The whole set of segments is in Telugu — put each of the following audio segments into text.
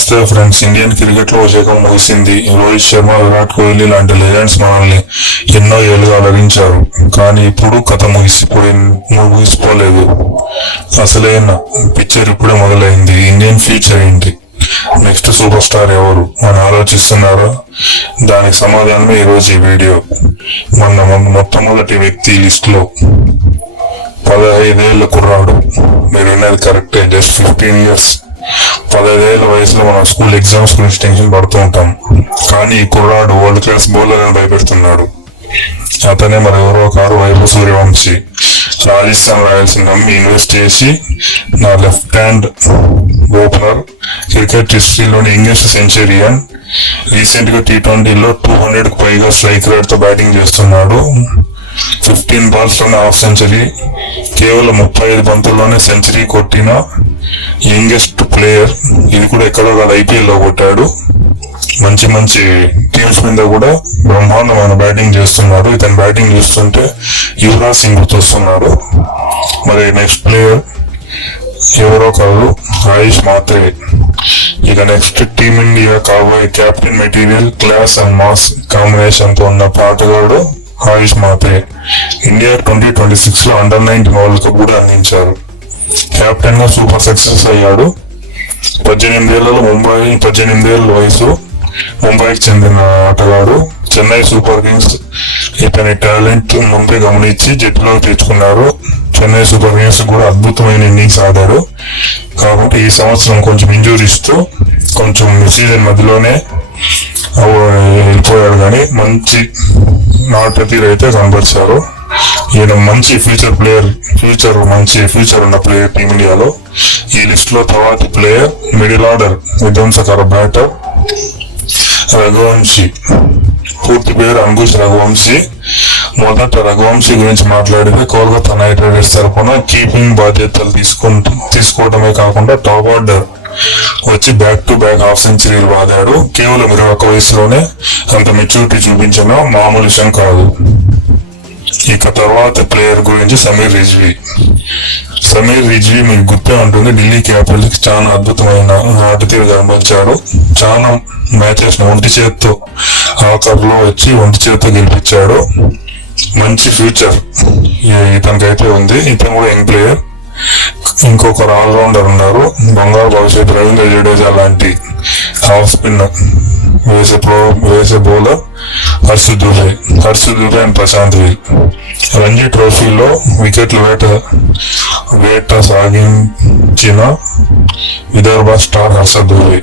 నమస్తే ఫ్రెండ్స్. ఇండియన్ క్రికెట్ లో శకం ముగిసింది. రోహిత్ శర్మ, విరాట్ కోహ్లీ లాంటి లెజెండ్స్ మనల్ని ఎన్నో ఏళ్లుగా అలరించారు. కానీ ఇప్పుడు కథ ముగిసిపోలేదు. అసలైన పిక్చర్ ఇప్పుడే మొదలైంది. ఇండియన్ ఫ్యూచర్ ఏంటి, నెక్స్ట్ సూపర్ స్టార్ ఎవరు అని ఆలోచిస్తున్నారా? దానికి సమాధానమే ఈరోజు ఈ వీడియో. మన మొట్టమొదటి వ్యక్తి లిస్ట్ లో 15 ఏళ్ల కుర్రాడు. మీరు విన్నది కరెక్టే, జస్ట్ 15 years. 15 ఏళ్ల వయసులో మనం స్కూల్ ఎగ్జామ్స్ గురించి టెన్షన్ పడుతూ ఉంటాం. కానీ ఈ కుర్రాడు వరల్డ్ క్లాస్ బౌలర్ అని భయపెడుతున్నాడు. అతనే మరెవరో కాదు, వైభవ్ సూర్యవంశీ. రాజస్థాన్ రాయల్స్ నమ్మి ఇన్వెస్ట్ చేసి నా లెఫ్ట్ హ్యాండ్ ఓపెనర్, క్రికెట్ హిస్టరీలోని యంగెస్ట్ సెంచరీయన్. రీసెంట్ గా T20లో 200కు పైగా స్ట్రైక్ రేట్ తో బ్యాటింగ్ చేస్తున్నాడు. 15 balls లోనే హాఫ్ సెంచరీ, కేవలం 35 బంతుల్లోనే సెంచరీ కొట్టిన యంగెస్ట్ ప్లేయర్. ఇది కూడా ఎక్కడో కాదు, IPL లో కొట్టాడు. మంచి మంచి టీమ్స్ మీద కూడా బ్రహ్మాండమైన బ్యాటింగ్ చేస్తున్నాడు. ఇతను బ్యాటింగ్ చూస్తుంటే యువరాజ్ సింగ్ గుర్తొస్తున్నాడు. మరి నెక్స్ట్ ప్లేయర్ ఎవరో కాదు, ఆయుష్ మాత్రే. ఇక నెక్స్ట్ టీమిండియా కాబోయే captain material, class and mass combination తో ఉన్న పాటగాడు ఆయుష్ మాత్రే. ఇండియా 2026 లో అండర్-19 వరల్డ్ కప్ కూడా అందించారు. కెప్టెన్ గా సూపర్ సక్సెస్ అయ్యాడు. 18 ఏళ్ల వయసు, ముంబైకి చెందిన ఆటగాడు. చెన్నై సూపర్ కింగ్స్ ఇతని టాలెంట్ ముంబై గమనించి జట్టులోకి తెచ్చుకున్నారు. చెన్నై సూపర్ కింగ్స్ కూడా అద్భుతమైన ఇన్నింగ్స్ ఆడారు. కాబట్టి ఈ సంవత్సరం కొంచెం ఇంజూరీస్తో కొంచెం సీజన్ మధ్యలోనే వెళ్ళిపోయాడు. కానీ మంచి నాట తీరైతే కనబరిచారు. ఈయన మంచి మంచి ఫ్యూచర్ ఉన్న ప్లేయర్ టీమిండియాలో. ఈ లిస్ట్ లో తర్వాతి ప్లేయర్ మిడిల్ ఆర్డర్ విధ్వంసకర బ్యాటర్ రఘువంశీ. పూర్తి పేరు అంకుష్ రఘువంశీ. మొదట రఘువంశీ గురించి మాట్లాడితే కోల్కతా నైట్ రైడర్స్ తరఫున కీపింగ్ బాధ్యతలు తీసుకోవడమే కాకుండా టాప్ ఆర్డర్ వచ్చి బ్యాక్ టు బ్యాక్ హాఫ్ సెంచరీలు వాడాడు. కేవలం 21 వయసులోనే అంత మెచ్యూరిటీ చూపించిన మామూలు విషయం కాదు. ఇక తర్వాత ప్లేయర్ గురించి సమీర్ రిజ్వీ మీకు గుర్తే ఉంటుంది. ఢిల్లీ క్యాపిటల్స్ కి చాలా అద్భుతమైన ఆటతీరు కనిపించాడు. చాలా మ్యాచెస్ ఒంటి చేత్తో ఆఖరిలో వచ్చి ఒంటి చేత్తో గెలిపించాడు. మంచి ఫ్యూచర్ ఇతనికైతే ఉంది. ఇతను కూడా యంగ్ ప్లేయర్. ఇంకొకరు ఆల్రౌండర్ ఉన్నారు, బంగారు భవిష్యత్తు రవీంద్ర జడేజా లాంటి హాఫ్ స్పిన్ వేసే బౌలర్ హర్షద్ దుబే అండ్ ప్రశాంత్ వీల్. రంజీ ట్రోఫీలో వికెట్ల వేట సాగించిన విదర్భ స్టార్ హర్షద్ దుబే.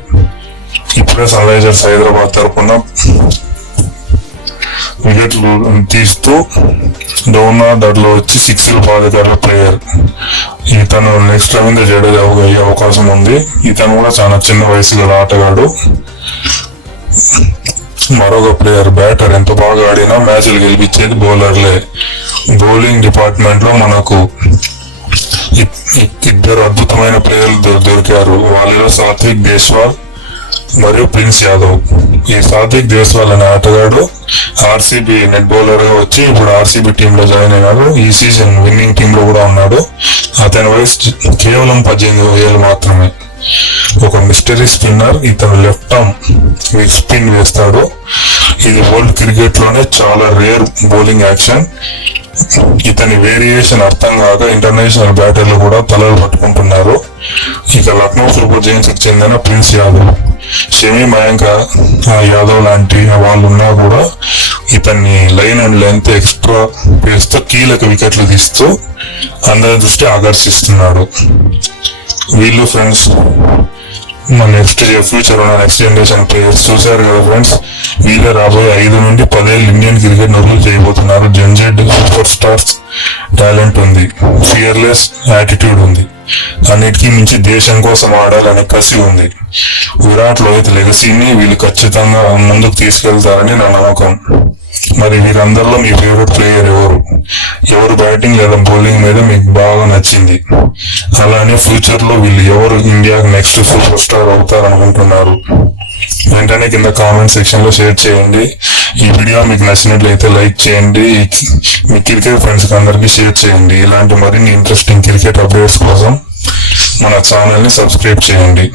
ఇప్పుడే సన్ రైజర్స్ హైదరాబాద్ తరఫున వికెట్లు తీస్తూ డౌన్ ఆర్డర్లో వచ్చి 6లు బాధికారుల ప్లేయర్. ఇతను నెక్స్ట్ రవీంద్ర జడేజా అయ్యే అవకాశం ఉంది. ఇతను కూడా చాలా చిన్న వయసు గల ఆటగాడు. మరొక ప్లేయర్ బ్యాటర్. ఎంత బాగా ఆడినా మ్యాచ్లు గెలిపించేది బౌలర్లే. బౌలింగ్ డిపార్ట్మెంట్ లో మనకు ఇద్దరు అద్భుతమైన ప్లేయర్లు దొరికారు. వాళ్ళలో సాత్విక్ దేశ్వాల్ మరియు ప్రిన్స్ యాదవ్. ఈ సాత్విక్ దేశ్వాల్ అనే ఆటగాడు RCB నెట్ బౌలర్ గా వచ్చి ఇప్పుడు RCB టీమ్ లో జాయిన్ అయ్యాడు. ఈ సీజన్ విన్నింగ్ టీమ్ లో కూడా ఉన్నాడు. అతని వయసు కేవలం 18 ఏళ్ళు మాత్రమే. ఒక మిస్టరీ స్పిన్నర్. ఇతను లెఫ్ట్ ఆర్మ్ స్పిన్ వేస్తాడు. ఇది వరల్డ్ క్రికెట్ లోనే చాలా రేర్ బౌలింగ్ యాక్షన్. ఇతని వేరియేషన్ అర్థం కాక ఇంటర్నేషనల్ బ్యాటర్లు కూడా తలలు పట్టుకుంటున్నారు. ఇక లక్నో సూపర్ జైంట్స్ కి చెందిన ప్రిన్స్ యాదవ్, షమి మయాంక్ యాదవ్ లాంటి వాళ్ళు ఉన్నా కూడా ఇతన్ని లైన్ అండ్ లెంత్ ఎక్స్ట్రా వేస్తూ కీలక వికెట్లు తీస్తూ అందరి దృష్టి ఆకర్షిస్తున్నాడు. వీళ్ళు ఫ్రెండ్స్ మన నెక్స్ట్ ఫ్యూచర్ ఉన్న నెక్స్ట్ జనరేషన్ ప్లేయర్స్. చూశారు కదా ఫ్రెండ్స్, వీళ్ళే రాబోయే 5 నుండి 10 ఏళ్ళు ఇండియన్ క్రికెట్ రూల్ చేయబోతున్నారు. జెన్జెడ్ సూపర్ స్టార్స్ టాలెంట్ ఉంది, ఫియర్లెస్ యాటిట్యూడ్ ఉంది, అన్నిటికీ మించి దేశం కోసం ఆడాలనే కసి ఉంది. విరాట్ రోహిత్ లెగసీని వీళ్ళు ఖచ్చితంగా ముందుకు తీసుకెళ్తారని నా నమ్మకం. మరి వీరందరిలో మీ ఫేవరెట్ ప్లేయర్ ఎవరు బ్యాటింగ్ లేదా బౌలింగ్ మీద మీకు బాగా నచ్చింది? అలానే ఫ్యూచర్ లో వీళ్ళు ఎవరు ఇండియాకి నెక్స్ట్ సూపర్ స్టార్ అవుతారనుకుంటున్నారు? వెంటనే కింద కామెంట్ సెక్షన్ లో షేర్ చేయండి. ఈ వీడియో మీకు నచ్చినట్లయితే లైక్ చేయండి. మీ క్రికెట్ ఫ్రెండ్స్ అందరికీ షేర్ చేయండి. ఇలాంటి మరిన్ని ఇంట్రెస్టింగ్ క్రికెట్ అప్డేట్స్ కోసం మన ఛానల్ ని సబ్స్క్రైబ్ చేయండి.